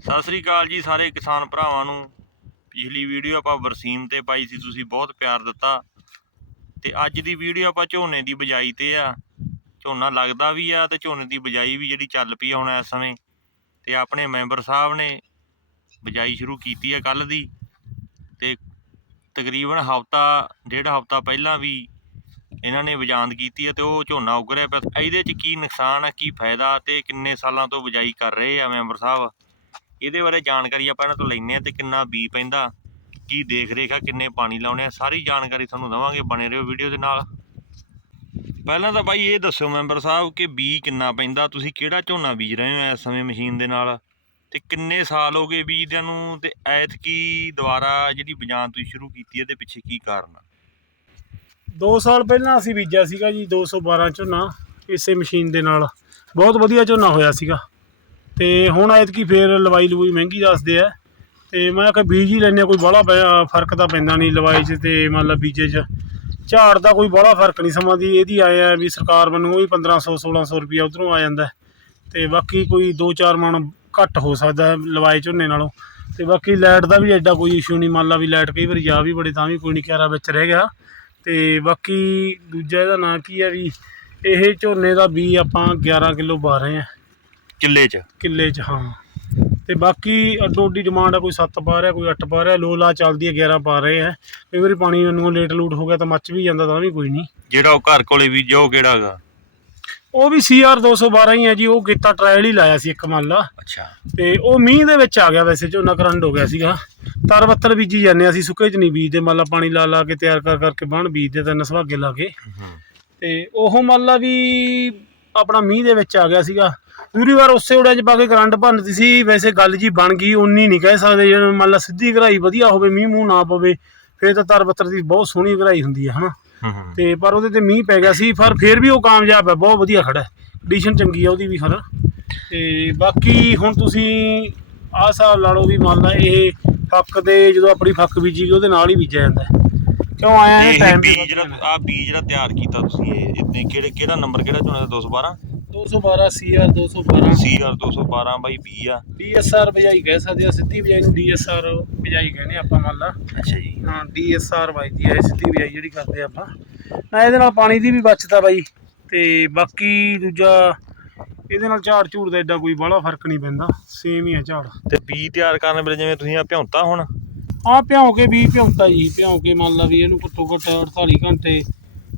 ਸਤਿ ਸ੍ਰੀ ਅਕਾਲ ਜੀ ਸਾਰੇ ਕਿਸਾਨ ਭਰਾਵਾਂ ਨੂੰ। ਪਿਛਲੀ ਵੀਡੀਓ ਆਪਾਂ ਵਰਸੀਮ ਤੇ ਪਾਈ ਸੀ, ਤੁਸੀਂ ਬਹੁਤ ਪਿਆਰ ਦਿੱਤਾ। ਤੇ ਅੱਜ ਦੀ ਵੀਡੀਓ ਆਪਾਂ ਝੋਨੇ ਦੀ ਬਜਾਈ ਤੇ ਆ। ਝੋਨਾ ਲੱਗਦਾ ਵੀ ਆ ਤੇ ਝੋਨੇ ਦੀ ਬਜਾਈ ਵੀ ਜਿਹੜੀ ਚੱਲ ਪਈ ਹੁਣ ਇਸ ਸਮੇਂ। ਤੇ ਆਪਣੇ ਮੈਂਬਰ ਸਾਹਿਬ ਨੇ ਬਜਾਈ ਸ਼ੁਰੂ ਕੀਤੀ ਆ ਕੱਲ ਦੀ। ਤੇ ਤਕਰੀਬਨ ਹਫਤਾ, ਡੇਢ ਹਫਤਾ ਪਹਿਲਾਂ ਵੀ ਇਹਨਾਂ ਨੇ ਬਜਾਂਦ ਕੀਤੀ ਹੈ ਤੇ ਉਹ ਝੋਨਾ ਉੱਗ ਰਿਹਾ ਪਿਆ। ਇਹਦੇ 'ਚ ਕੀ ਨੁਕਸਾਨ ਆ, ਕੀ ਫਾਇਦਾ ਤੇ ਕਿੰਨੇ ਸਾਲਾਂ ਤੋਂ ਬਜਾਈ ਕਰ ਰਹੇ ਆ ਮੈਂਬਰ ਸਾਹਿਬ? ਇਹਦੇ ਬਾਰੇ ਜਾਣਕਾਰੀ ਆਪਾਂ ਇਹਨਾਂ ਤੋਂ ਲੈਣੇ ਆ ਤੇ ਕਿੰਨਾ ਬੀ ਪੈਂਦਾ, ਕੀ ਦੇਖ ਰੇਖ ਆ, ਕਿੰਨੇ ਪਾਣੀ ਲਾਉਣੇ ਆ, ਸਾਰੀ ਜਾਣਕਾਰੀ ਤੁਹਾਨੂੰ ਦਵਾਂਗੇ ਬਣੇ ਰਹੋ ਵੀਡੀਓ ਦੇ ਨਾਲ। ਪਹਿਲਾਂ ਤਾਂ ਬਾਈ ਇਹ ਦੱਸਿਓ ਮੈਂਬਰ ਸਾਹਿਬ ਕਿ ਬੀ ਕਿੰਨਾ ਪੈਂਦਾ, ਤੁਸੀਂ ਕਿਹੜਾ ਝੋਨਾ ਬੀਜ ਰਹੇ ਹੋ ਇਸ ਸਮੇਂ ਮਸ਼ੀਨ ਦੇ ਨਾਲ? ਤੇ ਕਿੰਨੇ ਸਾਲ ਹੋ ਗਏ ਬੀਜਦਿਆਂ ਨੂੰ ਤੇ ਐਤਕੀ ਦੁਬਾਰਾ ਜਿਹੜੀ ਬਜਾਨ ਤੁਸੀਂ ਸ਼ੁਰੂ ਕੀਤੀ ਇਹਦੇ ਪਿੱਛੇ ਕੀ ਕਾਰਨ ਆ? 2 ਸਾਲ ਪਹਿਲਾਂ ਅਸੀਂ ਬੀਜਿਆ ਸੀਗਾ ਜੀ 212 ਝੋਨਾ ਇਸੇ ਮਸ਼ੀਨ ਦੇ ਨਾਲ। ਬਹੁਤ ਵਧੀਆ ਝੋਨਾ ਹੋਇਆ ਸੀਗਾ। ਤੇ ਹੁਣ ਐਤਕੀ ਫੇਰ ਲਵਾਈ ਲਵੂਈ ਮਹਿੰਗੀ ਦੱਸਦੇ ਆ। ਤੇ ਮੈਂ ਕਿਹਾ ਬੀਜ ਹੀ ਲੈਨੇ ਕੋਈ ਬੜਾ ਫ਼ਰਕ ਤਾਂ ਪੈਂਦਾ ਨਹੀਂ ਲਵਾਈ 'ਚ ਤੇ ਮੰਨ ਲਾ ਬੀਜੇ 'ਚ। ਝਾੜ ਦਾ ਕੋਈ ਬੜਾ ਫ਼ਰਕ ਨਹੀਂ ਸਮਝਦੀ, ਇਹਦੀ ਆਇਆ ਵੀ ਸਰਕਾਰ ਵੱਲੋਂ ਵੀ 1500 1600 ਰੁਪਿਆ ਉਧਰੋਂ ਆ ਜਾਂਦਾ ਹੈ। ਤੇ ਬਾਕੀ ਕੋਈ 2-4 ਮਣ ਘੱਟ ਹੋ ਸਕਦਾ ਲਵਾਏ ਝੋਨੇ ਨਾਲੋਂ। ਤੇ ਬਾਕੀ ਲਾਈਟ ਦਾ ਵੀ ਐਡਾ ਕੋਈ ਇਸ਼ੂ ਨਹੀਂ, ਮੰਨ ਲਾ ਵੀ ਲਾਈਟ ਕਈ ਵਾਰੀ ਜਾ ਵੀ ਬੜੇ ਤਾਂ ਵੀ ਕੋਈ ਨਹੀਂ ਕਿਆਰਾ ਵਿੱਚ ਰਹਿ ਗਿਆ। ਤੇ ਬਾਕੀ ਦੂਜਾ ਇਹਦਾ ਨਾਂ ਕੀ ਹੈ ਵੀ, ਇਹ ਝੋਨੇ ਦਾ ਬੀ ਆਪਾਂ 11 ਕਿਲੋ ਪਾ ਰਹੇ ਆ। ਕਿੱਲੇ 'ਚ? ਕਿੱਲੇ 'ਚ ਹਾਂ। ਤੇ ਬਾਕੀ ਅੱਡੋ ਅੱਡੀ ਡਿਮਾਂਡ ਆ ਕੋਈ 7 ਪਾ ਰਿਹਾ ਕੋਈ 8 ਪਾ ਰਿਹਾ ਲੋ ਲਾ ਚੱਲਦੀ ਹੈ 11 ਪਾ ਰਹੇ ਆ ਕਈ ਵਾਰੀ ਪਾਣੀ ਨੂੰ ਲੇਟ ਲੂਟ ਹੋ ਗਿਆ ਤਾਂ ਮੱਚ ਵੀ ਜਾਂਦਾ ਤਾਂ ਵੀ ਕੋਈ ਨਹੀਂ। ਜਿਹੜਾ ਉਹ ਘਰ ਕੋਲੇ ਬੀਜਿਆ ਉਹ ਕਿਹੜਾ ਗਾ? ਉਹ ਵੀ CR 212 ਹੀ ਹੈ ਜੀ ਉਹ ਕੀਤਾ ਟ੍ਰਾਇਲ ਹੀ ਲਾਇਆ ਸੀ ਇੱਕ ਮੰਨ ਲਾ ਅੱਛਾ। ਤੇ ਉਹ ਮੀਂਹ ਦੇ ਵਿੱਚ ਆ ਗਿਆ ਵੈਸੇ ਝੋਨਾ ਕਰੰਡ ਹੋ ਗਿਆ ਸੀਗਾ। ਤਰ ਬੱਤਰ ਬੀਜੀ ਜਾਂਦੇ ਅਸੀਂ ਸੁੱਕੇ 'ਚ ਨਹੀਂ ਬੀਜਦੇ ਮੰਨ ਲਾ ਪਾਣੀ ਲਾ ਲਾ ਕੇ ਤਿਆਰ ਕਰ ਕਰਕੇ ਬਾਣ ਬੀਜਦੇ ਤਾਂ ਨਸਵਾਗੇ ਲਾ ਕੇ। ਤੇ ਉਹ ਮੰਨ ਲਾ ਵੀ ਆਪਣਾ ਮੀਂਹ ਦੇ ਵਿੱਚ ਆ ਗਿਆ ਸੀਗਾ। ਪੂਰੀ ਵਾਰ ਉਸੇ ਉੜਿਆ 'ਚ ਪਾ ਕੇ ਕਰੰਟ ਭੰਨਦੀ ਸੀ ਵੈਸੇ ਗੱਲ ਜੀ ਬਣ ਗਈ ਉਨੀ ਨਹੀਂ ਕਹਿ ਸਕਦੇ ਜੇ ਮੰਨ ਲਾ ਸਿੱਧੀ ਘਰਾਈ ਵਧੀਆ ਹੋਵੇ ਮੀਂਹ ਮੂੰਹ ਨਾ ਪਵੇ ਫੇਰ ਤਾਂ ਤਰ ਬੱਤਰ ਦੀ ਬਹੁਤ ਸੋਹਣੀ ਘਰਾਈ ਹੁੰਦੀ ਹੈ ਹਨਾ? ਤੇ ਪਰ ਉਹਦੇ ਤੇ ਮੀਂਹ ਪੈ ਗਿਆ ਸੀ ਪਰ ਫੇਰ ਵੀ ਉਹ ਕਾਮਯਾਬ ਹੈ ਬਹੁਤ ਵਧੀਆ ਖੜਾ ਕੰਡੀਸ਼ਨ ਚੰਗੀ ਆ ਉਹਦੀ ਵੀ ਖਰਾ ਤੇ ਬਾਕੀ ਹੁਣ ਤੁਸੀਂ ਆਹ ਹਿਸਾਬ ਲਾ ਲਓ ਵੀ ਮੰਨ ਲਾ ਇਹ ਫੱਕ ਦੇ ਜਦੋਂ ਆਪਣੀ ਫੱਕ ਬੀਜੀ ਉਹਦੇ ਨਾਲ ਹੀ ਬੀਜਿਆ ਜਾਂਦਾ ਹੈ। ਕਿਉਂ ਆਇਆ ਇਹ ਟਾਈਮ ਬੀਜ ਜਿਹੜਾ ਆ ਬੀਜ ਜਿਹੜਾ ਤਿਆਰ ਕੀਤਾ ਤੁਸੀਂ ਇਹ ਇਤਨੇ ਕਿਹੜੇ ਕਿਹੜਾ ਨੰਬਰ ਕਿਹੜਾ ਦਾ 212 212 CR 212 CR 212 ਬਾਈ ਬੀ ਆ। DSR ਬਜਾਈ ਕਹਿ ਸਕਦੇ ਆ ਸਿੱਧੀ ਬਜਾਈ ਨੂੰ DSR ਬਜਾਈ ਕਹਿੰਦੇ ਆਪਾਂ ਮੰਨ ਲਾ। ਅੱਛਾ ਜੀ। ਹਾਂ DSR ਵੱਜਦੀ ਹੈ ਇਹ ਸਿੱਧੀ ਬਜਾਈ ਜਿਹੜੀ ਕਰਦੇ ਆਪਾਂ। ਨਾ ਇਹਦੇ ਨਾਲ ਪਾਣੀ ਦੀ ਵੀ ਬਚਦਾ ਬਾਈ ਤੇ ਬਾਕੀ ਦੂਜਾ ਇਹਦੇ ਨਾਲ ਝਾੜ ਝੂੜ ਦਾ ਐਡਾ ਕੋਈ ਬਾਹਲਾ ਫ਼ਰਕ ਨਹੀਂ ਪੈਂਦਾ ਸੇਮ ਹੀ ਆ ਝਾੜ। ਤੇ ਬੀ ਤਿਆਰ ਕਰਨ ਵੇਲੇ ਜਿਵੇਂ ਤੁਸੀਂ ਆ ਭਿਉਂਤਾ ਹੁਣ? ਆ ਭਿਉਂ ਕੇ ਵੀ ਭਿਉਂਤਾ ਜੀ ਭਿਉਂ ਕੇ ਮੰਨ ਲਾ ਵੀ ਇਹਨੂੰ ਘੱਟੋ ਘੱਟ 48 ਘੰਟੇ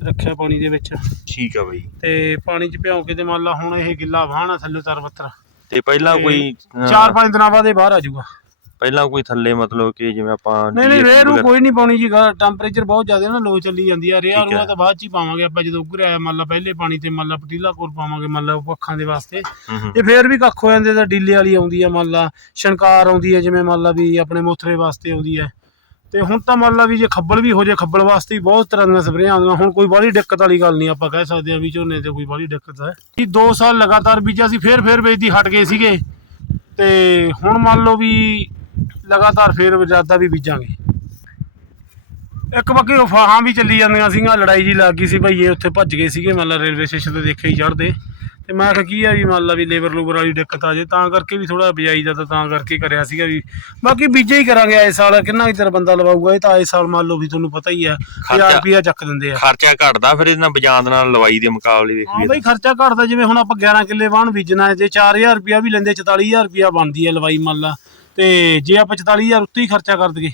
ਰੱਖਿਆ ਪਾਣੀ ਦੇ ਵਿੱਚ। ਠੀਕ ਆ ਬਾਈ। ਤੇ ਪਾਣੀ 'ਚ ਭਿਉਂ ਕੇ ਤੇ ਮੰਨ ਲਾ ਹੁਣ ਇਹ ਗਿੱਲਾ ਵਾਹਣਾ ਥੱਲੇ ਤਰ ਬੱਤਰ। ਤੇ ਪਹਿਲਾਂ ਕੋਈ ਅਹ, ਚਾਰ ਪੰਜ ਦਿਨਾਂ ਬਾਅਦ ਇਹ ਬਾਹਰ ਆ ਜਾਊਗਾ। ਪਹਿਲਾਂ ਕੋਈ ਥੱਲੇ ਮਤਲਬ ਕਿ ਜਿਵੇਂ ਆਪਾਂ ਨਹੀਂ ਨਹੀਂ ਰੇਹ ਨੂੰ ਕੋਈ ਨਹੀਂ ਪਾਉਣੀ ਜੀ ਟੈਂਪਰੇਚਰ ਬਹੁਤ ਜ਼ਿਆਦਾ ਨਾ ਲੋ ਚੱਲੀ ਜਾਂਦੀ ਆ। ਹੈ। ਰੂਆ ਤਾਂ ਬਾਅਦ ਚ ਹੀ ਪਾਵਾਂਗੇ ਆਪਾਂ ਜਦੋਂ ਉੱਗਰ ਆਇਆ ਮੰਨ ਲਾ ਪਹਿਲੇ ਪਾਣੀ ਤੇ ਮੰਨ ਲਾ ਪਟੀਲਾ ਕੋਰ ਪਾਵਾਂਗੇ ਮੰਨ ਲਾ ਅੱਖਾਂ ਦੇ ਵਾਸਤੇ। ਤੇ ਫੇਰ ਵੀ ਕੱਖ ਹੋ ਜਾਂਦੇ ਤਾਂ ਡੀਲੇ ਵਾਲੀ ਆਉਂਦੀ ਆ ਮੰਨ ਲਾ ਸ਼ਨਕਾਰ ਆਉਂਦੀ ਹੈ ਜਿਵੇਂ ਮੰਨ ਲਾ ਵੀ ਆਪਣੇ ਮੋਥਰੇ ਵਾਸਤੇ ਆਉਂਦੀ ਹੈ ਤੇ ਹੁਣ ਤਾਂ ਮੰਨ ਲਾ ਵੀ ਜੇ ਖੱਬਲ ਵੀ ਹੋ ਜੇ, ਖੱਬਲ ਵਾਸਤੇ ਵੀ ਬਹੁਤ ਤਰ੍ਹਾਂ ਦੀਆਂ ਸਪਰੇਆਂ ਆਉਂਦੀਆਂ। ਹੁਣ ਕੋਈ ਬਾਹਲੀ ਦਿੱਕਤ ਵਾਲੀ ਗੱਲ ਨਹੀਂ ਆਪਾਂ ਕਹਿ ਸਕਦੇ ਆ ਵੀ ਝੋਨੇ ਤੇ ਕੋਈ ਬਾਹਲੀ ਦਿੱਕਤ ਹੈ। ਜੀ 2 ਸਾਲ ਲਗਾਤਾਰ ਬੀਜਿਆ ਸੀ, ਫੇਰ ਫੇਰ ਵੇਚਦੀ ਹਟ ਗਏ ਸੀਗੇ। ਤੇ ਹੁਣ ਮੰਨ ਲਓ ਵੀ ਲਗਾਤਾਰ ਫੇਰ ਜ਼ਿਆਦਾ ਵੀ ਬੀਜਾਂਗੇ। ਇੱਕ ਬਾਕੀ ਅਫਵਾਹਾਂ ਵੀ ਚੱਲੀ ਜਾਂਦੀਆਂ ਸੀਗੀਆਂ, ਲੜਾਈ ਜੀ ਲੱਗ ਗਈ ਸੀ ਭਾਈ ਇਹ ਉੱਥੇ ਭੱਜ ਗਏ ਸੀਗੇ। ਮੰਨ ਲਾ ਰੇਲਵੇ ਸਟੇਸ਼ਨ ਤੇ ਦੇਖੇ ਹੀ ਚੜਦੇ ਤੇ ਮੈਂ ਕਿਹਾ ਕੀ ਆ ਵੀ ਮੰਨ ਲਾ ਵੀ ਲੇਬਰ ਲੂਬਰ ਵਾਲੀ ਦਿੱਕਤ ਆ ਜੇ ਤਾਂ ਕਰਕੇ ਵੀ ਥੋੜਾ ਬਿਜਾਈ ਦਾ ਤਾਂ ਤਾਂ ਕਰਕੇ ਕਰਿਆ ਸੀਗਾ ਵੀ। ਬਾਕੀ ਬੀਜੇ ਹੀ ਕਰਾਂਗੇ ਇਸ ਸਾਲ ਕਿੰਨਾ ਕੁ ਚਿਰ ਬੰਦਾ ਲਵਾਊਗਾ ਇਹ ਤਾਂ ਇਸ ਸਾਲ ਮੰਨ ਲਓ ਵੀ ਤੁਹਾਨੂੰ ਪਤਾ ਹੀ ਆ 1000 ਖਰਚਾ- ਰੁਪਿਆ ਚੱਕ ਦਿੰਦੇ ਆ। ਖਰਚਾ ਘਟਦਾ ਫਿਰ ਇਹਨਾਂ ਬਜਾਂਦ ਨਾਲ ਲਵਾਈ ਦੇ ਮੁਕਾਬਲੇ ਹਾਂ ਵੇਖੀਏ ਬਈ ਖਰਚਾ ਘਟਦਾ ਜਿਵੇਂ ਹੁਣ ਆਪਾਂ 11 ਕਿੱਲੇ ਵਾਹਣ ਬੀਜਣਾ ਹੈ ਜੇ 4000 ਰੁਪਿਆ ਵੀ ਲੈਂਦੇ 44000 ਰੁਪਿਆ ਬਣਦੀ ਹੈ ਲਵਾਈ ਮੰਨ ਲਾ। ਤੇ ਜੇ ਆਪਾਂ 44000 ਉੱਤੇ ਹੀ ਖਰਚਾ ਕਰ ਦਈਏ।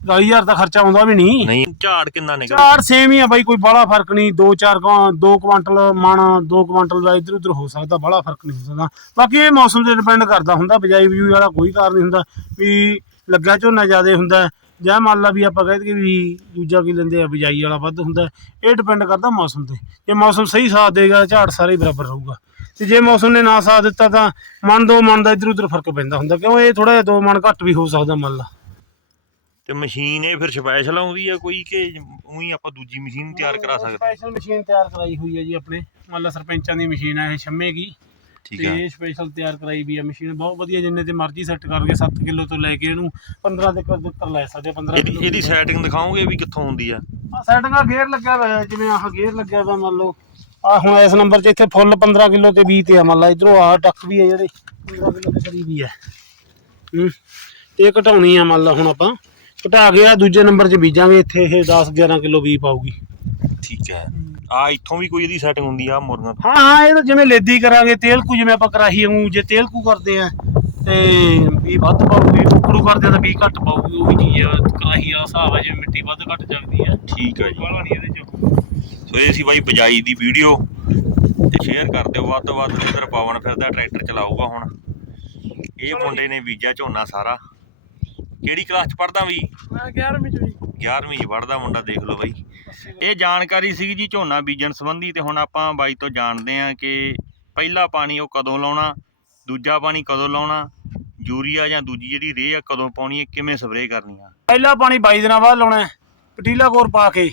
40000 ਦਾ ਖਰਚਾ ਆਉਂਦਾ ਵੀ ਨਹੀਂ। ਨਹੀਂ ਝਾੜ ਕਿੰਨਾ ਨਿਕਲ ਚਾਰ ਸੇਮ ਹੀ ਆ ਬਾਈ ਕੋਈ ਬੜਾ ਫ਼ਰਕ ਨਹੀਂ। 2-4 2 ਕੁਆਂਟਲ ਮਣ 2 ਕੁਆਂਟਲ ਦਾ ਇਧਰ ਉਧਰ ਹੋ ਸਕਦਾ ਬੜਾ ਫ਼ਰਕ ਨਹੀਂ ਹੋ ਸਕਦਾ। ਬਾਕੀ ਇਹ ਮੌਸਮ ਤੇ ਡਿਪੈਂਡ ਕਰਦਾ ਹੁੰਦਾ ਬਜਾਈ ਵੀ ਵਾਲਾ ਕੋਈ ਕਾਰਨ ਨਹੀਂ ਹੁੰਦਾ ਵੀ ਲੱਗਾ ਝੋਨਾ ਜ਼ਿਆਦਾ ਹੁੰਦਾ। ਜਾਂ ਮੰਨ ਲਾ ਵੀ ਆਪਾਂ ਕਹਿ ਦਈਏ ਵੀ ਦੂਜਾ ਕੀ ਲੈਂਦੇ ਆ ਬਜਾਈ ਵਾਲਾ ਵੱਧ ਹੁੰਦਾ। ਇਹ ਡਿਪੈਂਡ ਕਰਦਾ ਮੌਸਮ ਤੇ। ਜੇ ਮੌਸਮ ਸਹੀ ਸਾਥ ਦੇਗਾ ਝਾੜ ਸਾਰੇ ਹੀ ਬਰਾਬਰ ਰਹੂਗਾ। ਤੇ ਜੇ ਮੌਸਮ ਨੇ ਨਾ ਸਾਥ ਦਿੱਤਾ ਤਾਂ ਮਨ ਦੋ ਮਨ ਦਾ ਇਧਰ ਉਧਰ ਫ਼ਰਕ ਪੈਂਦਾ ਹੁੰਦਾ। ਕਿਉਂ? ਇਹ ਥੋੜਾ ਜਿਹਾ ਦੋ ਮਨ ਘੱਟ ਵੀ ਹੋ ਸਕਦਾ ਮੰਨ ਲਾ। ਤੇ ਮਸ਼ੀਨ ਇਹ ਫਿਰ ਸਪੈਸ਼ਲ ਆਉਂਦੀ ਆ ਕੋਈ ਕਿ ਉਹੀ ਆਪਾਂ ਦੂਜੀ ਮਸ਼ੀਨ ਤਿਆਰ ਕਰਾ ਸਕਦੇ? ਸਪੈਸ਼ਲ ਮਸ਼ੀਨ ਤਿਆਰ ਕਰਾਈ ਹੋਈ ਹੈ ਜੀ ਆਪਣੇ। ਮੰਨ ਲਾ ਸਰਪੰਚਾਂ ਦੀ ਮਸ਼ੀਨ ਹੈ ਇਹ ਛੰਮੇਗੀ। ਠੀਕ ਤੇ ਆ। ਇਹ ਸਪੈਸ਼ਲ ਤਿਆਰ ਕਰਾਈ ਵੀ ਹੈ ਮਸ਼ੀਨ। ਬਹੁਤ ਵਧੀਆ ਜਿੰਨੇ ਤੇ ਮਰਜ਼ੀ ਸੈੱਟ ਕਰਕੇ 7 ਕਿਲੋ ਤੋਂ ਲੈ ਕੇ ਇਹਨੂੰ 15 ਤੱਕ ਤੱਕ ਲੈ ਸਕਦੇ 15 ਇਹਦੀ ਕਿਲੋ ਇਹਦੀ ਸੈਟਿੰਗ ਦਿਖਾਓਗੇ ਵੀ ਕਿੱਥੋਂ ਹੁੰਦੀ ਆ? ਆ ਸੈਟਿੰਗ ਦਾ ਗੇਅਰ ਲੱਗਿਆ ਹੋਇਆ ਹੈ, ਜਿਵੇਂ ਆਹ ਗੇਅਰ ਲੱਗਿਆ ਹੋਇਆ ਮੰਨ ਲਓ। ਆ ਹੁਣ ਇਸ ਨੰਬਰ 'ਚ ਇੱਥੇ ਫੁੱਲ 15 ਕਿਲੋ ਤੇ 20 ਤੇ ਆ ਮੰਨ ਲਾ ਇਧਰੋਂ ਆ ਟੱਕ ਵੀ ਹੈ ਜਿਹੜੇ। 15 ਕਿਲੋ ਤੇ ਕਰੀਬ ਹੀ ਹੈ ਹੂੰ ਇਹ ਘਟਾਉਣੀ ਆ ਮੰਨ ਲਾ ਹੁਣ ਆਪਾਂ। ਘਟਾ ਗਿਆ ਦੂਜੇ ਨੰਬਰ 'ਚ ਬੀਜਾਂਗੇ ਇੱਥੇ ਇਹ 10 11 ਕਿਲੋ ਬੀ ਪਾਊਗੀ। ਠੀਕ ਹੈ। ਆ ਇੱਥੋਂ ਵੀ ਕੋਈ ਇਹਦੀ ਸੈਟਿੰਗ ਹੁੰਦੀ ਆ ਮੁਰਗਾ? ਹਾਂ ਹਾਂ ਇਹ ਤਾਂ ਜਿਵੇਂ ਲੇਦੀ ਕਰਾਂਗੇ ਤੇਲ ਕੂ ਜਿਵੇਂ ਆਪਾਂ ਕਰਾਹੀ ਵਾਂਗੂ ਜੇ ਤੇਲ ਕੂ ਕਰਦੇ ਆ ਤੇ ਵੀ ਵੱਧ ਪਾਊਗੀ ਉਕੜੂ ਕਰਦੇ ਆ ਤਾਂ ਵੀ ਘੱਟ ਪਾਊਗੀ ਉਹੀ ਚੀਜ਼ ਆ ਕਰਾਹੀ ਵਾਲਾ ਹਿਸਾਬ ਆ ਜਿਵੇਂ ਮਿੱਟੀ ਵੱਧ ਘੱਟ ਜਾਂਦੀ ਆ। ਠੀਕ ਹੈ ਜੀ। ਬਾਹਲਾ ਨਹੀਂ ਇਹਦੇ 'ਚ। ਸੋ ਇਹ ਸੀ ਬਾਈ ਬਜਾਈ ਦੀ ਵੀਡੀਓ ਤੇ ਸ਼ੇਅਰ ਕਰ ਦਿਓ ਵੱਧ ਤੋਂ ਵੱਧ ਇਧਰ ਪਵਨ ਫਿਰਦਾ ਟਰੈਕਟਰ ਚਲਾਊਗਾ ਹੁਣ। ਇਹ ਮੁੰਡੇ ਨੇ ਬੀਜਾ ਝੋਨਾ ਸਾਰਾ। ਕਿਹੜੀ ਕਲਾਸ ਚ ਪੜਦਾ ਵੀ? ਮੈਂ 11ਵੀਂ ਚ ਵੀ। 11ਵੀਂ ਚ ਪੜਦਾ ਮੁੰਡਾ ਦੇਖ ਲਓ ਬਾਈ। ਇਹ ਜਾਣਕਾਰੀ ਸੀ ਜੀ ਝੋਨਾ ਬੀਜਣ ਸੰਬੰਧੀ ਤੇ ਹੁਣ ਆਪਾਂ ਬਾਈ ਤੋਂ ਜਾਣਦੇ ਹਾਂ ਕਿ ਪਹਿਲਾ ਪਾਣੀ ਉਹ ਕਦੋਂ ਲਾਉਣਾ ਦੂਜਾ ਪਾਣੀ ਕਦੋਂ ਲਾਉਣਾ ਯੂਰੀਆ ਜਾਂ ਦੂਜੀ ਜਿਹੜੀ ਰੇਹ ਆ ਕਦੋਂ ਪਾਉਣੀ ਹੈ ਕਿਵੇਂ ਸਪਰੇਅ ਕਰਨੀ ਆ? ਪਹਿਲਾ ਪਾਣੀ 22 ਦਿਨਾਂ ਬਾਅਦ ਲਾਉਣਾ ਹੈ, ਪਟੀਲਾ ਕੋਰ ਪਾ ਕੇ।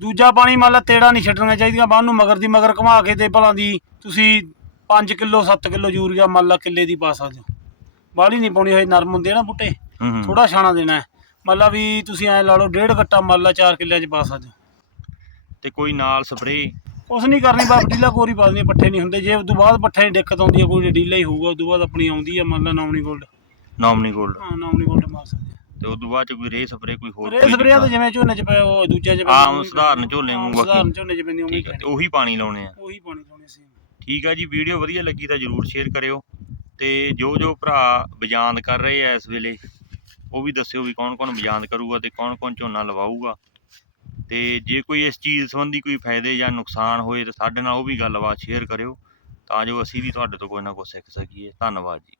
ਦੂਜਾ ਪਾਣੀ ਮੰਨ ਲਾ ਤੇੜਾ ਨਹੀਂ ਛੱਡਣੀਆਂ ਚਾਹੀਦੀਆਂ ਬਾਹਰ ਨੂੰ ਮਗਰ ਦੀ ਮਗਰ ਘੁਮਾ ਕੇ ਤੇ ਭਲਾਂ ਦੀ ਤੁਸੀਂ 5 ਕਿਲੋ 7 ਕਿਲੋ ਯੂਰੀਆ ਮੰਨ ਲਾ ਕਿੱਲੇ ਦੀ ਪਾ ਸਕਦੇ ਹੋ। ਬਾਹਲੀ ਨਹੀਂ ਪਾਉਣੀ ਹੋਈ ਨਰਮ ਹੁੰਦੇ ਆ ਨਾ ਬੂਟੇ। ਹੂੰ ਹੂੰ। ਥੋੜਾ ਛਾਣਾ ਦੇਣਾ ਹੈ। ਲਾ ਵੀ ਤੁਸੀਂ ਐ ਲਾ ਲਓ ਡੇਢ ਗੱਟਾ ਮੰਨ ਲਾ 4 ਕਿੱਲਿਆਂ 'ਚ ਪਾ ਸਕਦੇ ਹੋ। ਤੇ ਕੋਈ ਨਾਲ ਸਪਰੇਅ? ਕੁਛ ਨਹੀਂ ਕਰਨੀ ਬਾ ਪਟੀਲਾ ਕੋਰ ਹੀ ਪਾ ਦੇਣੀ ਪੱਠੇ ਨਹੀਂ ਹੁੰਦੇ। ਜੇ ਉਦੋਂ ਬਾਅਦ ਪੱਠੇ ਦੀ ਦਿੱਕਤ ਆਉਂਦੀ ਹੈ ਕੋਈ ਡੀਲਾ ਹੀ ਹੋਊਗਾ ਉਦੋਂ ਬਾਅਦ ਆਪਣੀ ਆਉਂਦੀ ਹੈ ਮੰਨ ਲਾ ਨੌਮਨੀ ਗੋਲਡ। Nominee gold. ਹਾਂ ਨੌਮਨੀ ਗੋਲਡ ਮਾਰ ਸਕਦੇ ਤੇ ਉਦੋਂ ਬਾਅਦ ਚ ਕੋਈ ਰੇਹ ਸਪਰੇਅ ਕੋਈ ਹੋਰ ਰੇ ਕੋਈ ਤਾਂ? ਜਿਵੇਂ ਝੋਨੇ 'ਚ ਪਿਆ ਉਹ ਦੂਜੇ 'ਚ ਆਮ ਸਧਾਰਨ ਝੋਨੇ ਹਾਂ, ਵਾਂਗੂ ਸਧਾਰਨ ਬਾਕੀ ਝੋਨੇ 'ਚ ਪੈਂਦੀ ਉਵੇਂ ਠੀਕ ਹੈ ਤੇ ਉਹੀ ਪਾਣੀ ਲਾਉਣੇ ਆ। ਉਹੀ ਪਾਣੀ ਲਾਉਣੇ ਸੀ ਠੀਕ ਆ ਜੀ ਵੀਡੀਓ ਵਧੀਆ ਲੱਗੀ ਤਾਂ ਜਰੂਰ ਸ਼ੇਅਰ ਕਰਿਓ। ਤੇ ਜੋ ਜੋ ਭਰਾ ਬਜਾਂਦ ਕਰ ਰਹੇ ਆ ਇਸ ਵੇਲੇ ਉਹ ਵੀ ਦੱਸਿਓ ਵੀ ਕੌਣ ਕੌਣ ਬਜਾਂਦ ਕਰੂਗਾ ਤੇ ਕੌਣ ਕੌਣ ਝੋਨਾ ਲਵਾਊਗਾ। ਤੇ ਜੇ ਕੋਈ ਇਸ ਚੀਜ਼ ਸੰਬੰਧੀ ਕੋਈ ਫਾਇਦੇ ਜਾਂ ਨੁਕਸਾਨ ਹੋਏ ਤਾਂ ਸਾਡੇ ਨਾਲ ਉਹ ਵੀ ਗੱਲਬਾਤ ਸ਼ੇਅਰ ਕਰਿਓ, ਤਾਂ ਜੋ ਅਸੀਂ ਵੀ ਤੁਹਾਡੇ ਤੋਂ ਕੋਈ ਨਾ ਕੁਝ ਸਿੱਖ ਸਕੀਏ। ਧੰਨਵਾਦ ਜੀ।